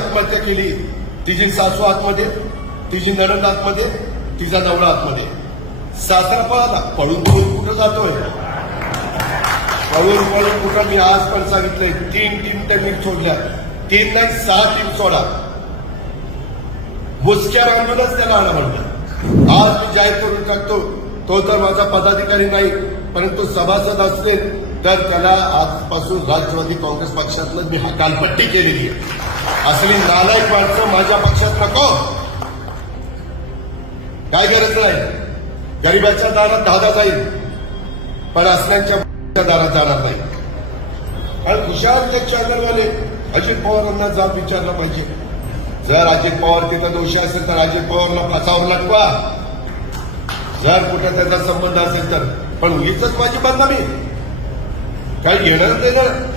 आत्महत्या केली. तिची सासू आतमध्ये तिची नरंद आतमध्ये तिचा नवरा आतमध्ये. सासरा पळाला. पळून पळून कुठं जातोय? पळून पळून कुठं मी आज पण सांगितलंय. तीन टीम त्यांनी सोडल्या. तीन नाही सहा टीम सोडा. मुसक्या बांधूनच त्याला आणा म्हणलं. आज मी जाहीर करून टाकतो. तो तर माझा पदाधिकारी नाही परंतु सभासद असेल तर त्याला आजपासून राष्ट्रवादी काँग्रेस पक्षातलं मी हकालपट्टी केलेली आहे. असली नालायक माणसं माझ्या पक्षात नको. काय गरज नाही. गरीबाच्या दारात दादा जाईल. पण असल्याच्या दारात जाणार नाही. कारण हुशार अध्यक्ष अगरवाले अजित पवारांना जाब विचारला पाहिजे. जर अजित पवार तिथं दोषी असेल तर अजित पवारला फासावर लटवा जर कुठे त्याचा संबंध असेल तर. पण उगीच माझी बदनामी काही घेणं देणं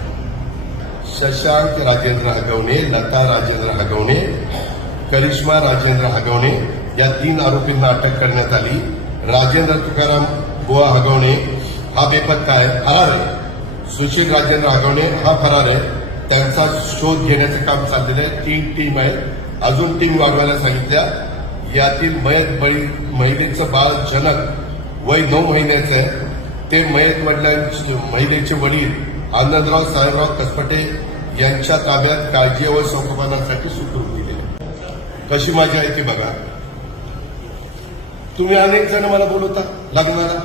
शशांक राजेंद्र हगवणे लता राजेंद्र हगवणे करिश्मा राजेंद्र हगवणे या तीन आरोपींना अटक करण्यात आली. राजेंद्र तुकाराम बुवा हगवणे हा बेपत्ता आहे फरार आहे. सुशील राजेंद्र हगवणे हा फरार आहे. त्यांचा शोध घेण्याचं काम चाललेलं आहे. तीन टीम आहेत. अजून टीम वाढवायला सांगितल्या. यातील मयत बळी महिलेचं बाळ जनक वय नऊ महिन्याचं आहे. ते मयत वडिलांचे महिलेचे वडील आनंदराव साहेबराव कसपटे यांच्या ताब्यात काळजी व संगोपनासाठी सुखरूप दिले कशी माझी आहे ती बघा. तुम्ही अनेक जण मला बोलवता लग्नाला.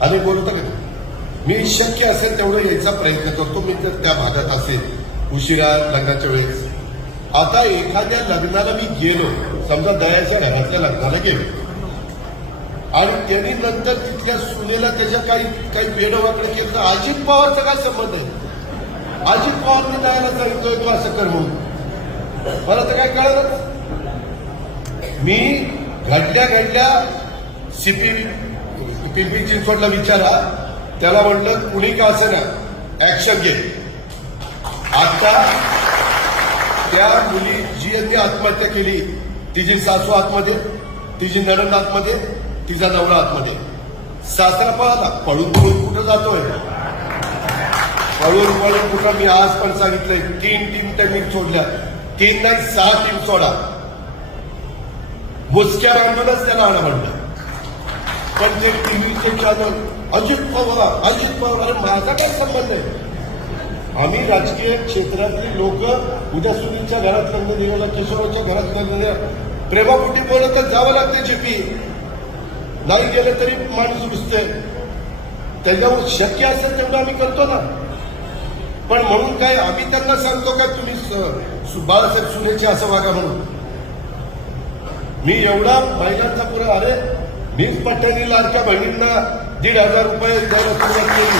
अनेक बोलवता का मी शक्य असेल तेवढं यायचा प्रयत्न करतो मी जर त्या भागात असेल उशिरा लग्नाच्या वेळेस. आता एखाद्या लग्नाला मी गेलो समजा दयाच्या घरातल्या लग्नाला गेलो. आणि त्यांनी नंतर तिथल्या सुनेला त्याच्या काही काही वेडवाकडे केलं तर अजित पवारचा काय संबंध आहे अजित पवारने जायला सांगितलं तू असं कर म्हणून. मला तर काय कळलं मी घडल्या घडल्या सीपी पिंपरी चिंचवडला विचारा. त्याला म्हटलं कुणी का असं ना ऍक्शन घे. आता त्या मुली जी यांनी आत्महत्या केली. तिची सासू आतमध्ये तिची नणंद आतमध्ये तिचा नवरा आतमध्ये. सासरा पळाला. पळून पळून कुठं जातोय? हळूहळू पळून कुठं मी आज पण सांगितलंय तीन टीम त्यांनी सोडल्या. तीन नाही सहा टीम सोडा. मुसक्या बांधूनच त्याला आणा म्हणलं पण ते टीव्हीचे चॅनल अजित पवार अजित पवार अरे माझा काय संबंध आहे? आम्ही राजकीय क्षेत्रातली लोक उद्या सुनीलच्या घरात लग्न निघालं किशोराच्या घरात लग्न दिला प्रेमापुटी बोलत तर जावं लागते जेपी. नाही गेलं तरी माणूस घुसते त्याच्यावर शक्य असेल तेवढं आम्ही करतो ना. पण म्हणून काय आम्ही त्यांना सांगतो का तुम्ही स- सु- बाळासाहेब सुनेचे असं वागा म्हणून? मी एवढा महिलांचा पुरा अरे मीच पठ्ठ्यानी लाडक्या बहिणींना दीड हजार रुपये द्यायला सुरुवात केली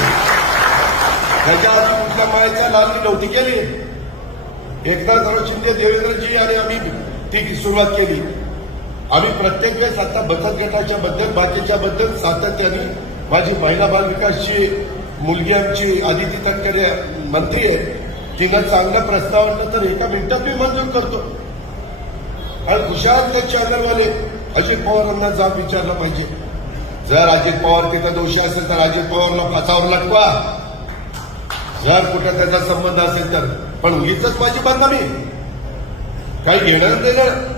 त्याच्या आधी कुठल्या मायाच्या लालनी नव्हती केली. एकनाथराव शिंदे देवेंद्रजी आणि आम्ही ती सुरुवात केली. आम्ही प्रत्येक वेळेस आता बचत गटाच्या बद्दल बाकीच्या बद्दल सातत्याने माझी महिला बाल विकासची मुलगी आमची आदिती तटकरे मंत्री आहे. तिनं चांगला प्रस्ताव आणला तर एका मिनिटात मी मंजूर करतो. आणि खुशाल ते चॅनलवाले अजित पवारांना जाब विचारला पाहिजे. जर अजित पवार तिथं दोषी असेल तर अजित पवारला फासावर लटवा जर कुठे त्याचा संबंध असेल तर. पण उगीच माझी बदनामी. काही घेणं देणं.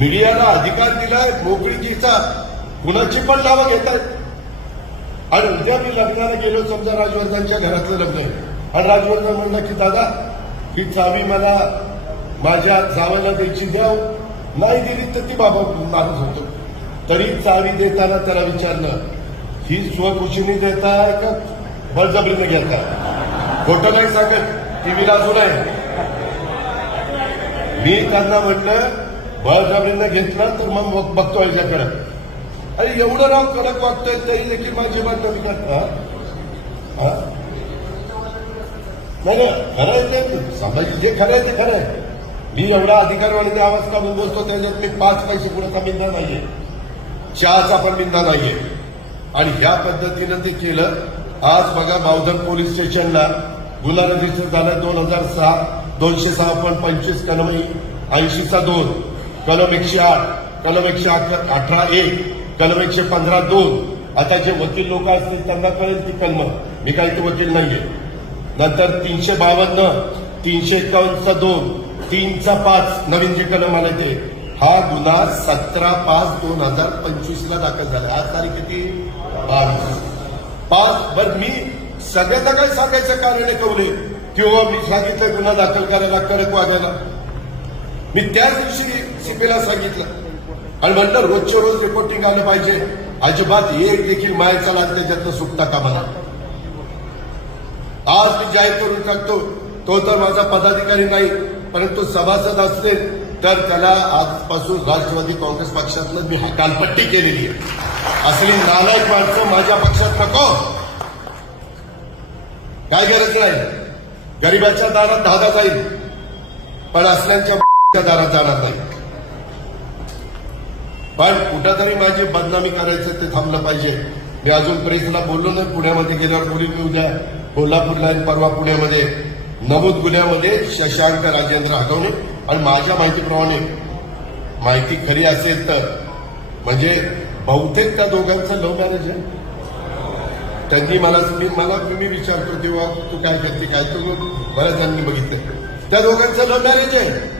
मीडियाला अधिकार दिलाय मोकळीकीचा कुणाची पण नावं घेतात आणि उद्या मी लग्नाला गेलो समजा राजवर्धनच्या घरातलं लग्न आहे. आणि राजवर्धन म्हणलं की दादा ही चावी मला माझ्या जावाला द्यायची द्या नाही दिली तर ती बाबा माणूस होतो तरी चावी देताना त्याला विचारलं ही स्वखुशीने देताय का बळजबरीने घेताय? खोटं नाही सांगत टीव्हीला अजून आहे. मी त्यांना म्हटलं बळजबरीने घेतलं तर मग बघ- बघतो याच्याकडे अरे एवढं राव कडक वाटतंय तरी देखील माझी बात कमी करता नाही नाही, खरं आहे ते. समजायचं जे खरं आहे ते खरं आहे. मी एवढा अधिकारवाणीने आवाज काढून बोलतो त्याच्यात मी पाच पैसे कुणाचा मिंदा नाहीये. चहाचा पण मिंदा नाहीये. आणि ह्या पद्धतीनं ते केलं. आज बघा मावधन पोलीस स्टेशनला गुन्हा रजिस्टर झाला दोन हजार सहा दोनशे सहा पण पंचवीस कलम ऐंशीचा दोन कलम एकशे आठ कलम एकशे अठरा एक. कलम एकशे पंधरा दोन. आता जे वकील लोक असतील त्यांना कळेल ती कलम. मी काही ते वकील नाहीये. नंतर तीनशे बावन्न तीनशे एकावन्नचा दोन तीनचा पाच नवीन जे कलम आले ते. हा गुन्हा सतरा पाच दोन हजार पंचवीस ला दाखल झाला. आज तारीख किती? बावीस. पाच. बर मी सगळ्यांना काय सांगायचं कारण आहे कवले किंवा हो, मी सांगितलं गुन्हा दाखल करायला कडक वागायला. मी त्याच दिवशी सीपीला सांगितलं. आणि म्हणलं रोजच्या रोज रिपोर्टिंग आलं पाहिजे. अजिबात एक देखील मायाचा लाग त्याच्यातनं सुटता का मला आज मी जाहीर करून टाकतो तो तर माझा पदाधिकारी नाही परंतु सभासद असतील तर त्याला आजपासून राष्ट्रवादी काँग्रेस पक्षातलं मी हकालपट्टी केलेली आहे. असली नालायक माणसं माझ्या पक्षात नको. काय गरज नाही. गरिबाच्या दारात धादा जाईल पण असल्यांच्या दारात जाणार नाही. पण कुठंतरी माझी बदनामी करायचं ते थांबलं पाहिजे. मी अजून प्रेसला बोललो नाही पुण्यामध्ये गेल्यावर बोली मी उद्या. कोल्हापूरला आणि परवा पुण्यामध्ये. नमूद गुन्ह्यामध्ये शशांक राजेंद्र आठवणे आणि माझ्या माहितीप्रमाणे माहिती खरी असेल तर म्हणजे बहुतेक त्या दोघांचं लव्ह मॅरेज आहे. त्यांनी मला मी मला मी विचारतो तेव्हा तू काय करते काय तू बऱ्याच जणांनी बघितलं. त्या दोघांचं लव्ह मॅरेज आहे.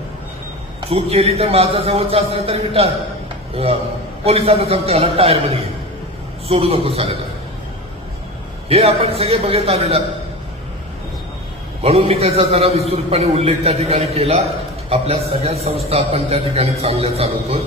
चूक केली तर माझा जवळचा असला तरी मी टायर पोलिसांना सांगतो ह्याला टायरमध्ये घे. सोडू नको सांगायला हे आपण सगळे बघत आलेला म्हणून मी त्याचा जरा विस्तृतपणे उल्लेख त्या ठिकाणी केला. आपल्या सगळ्या संस्था आपण त्या ठिकाणी चांगल्या चालवतोय.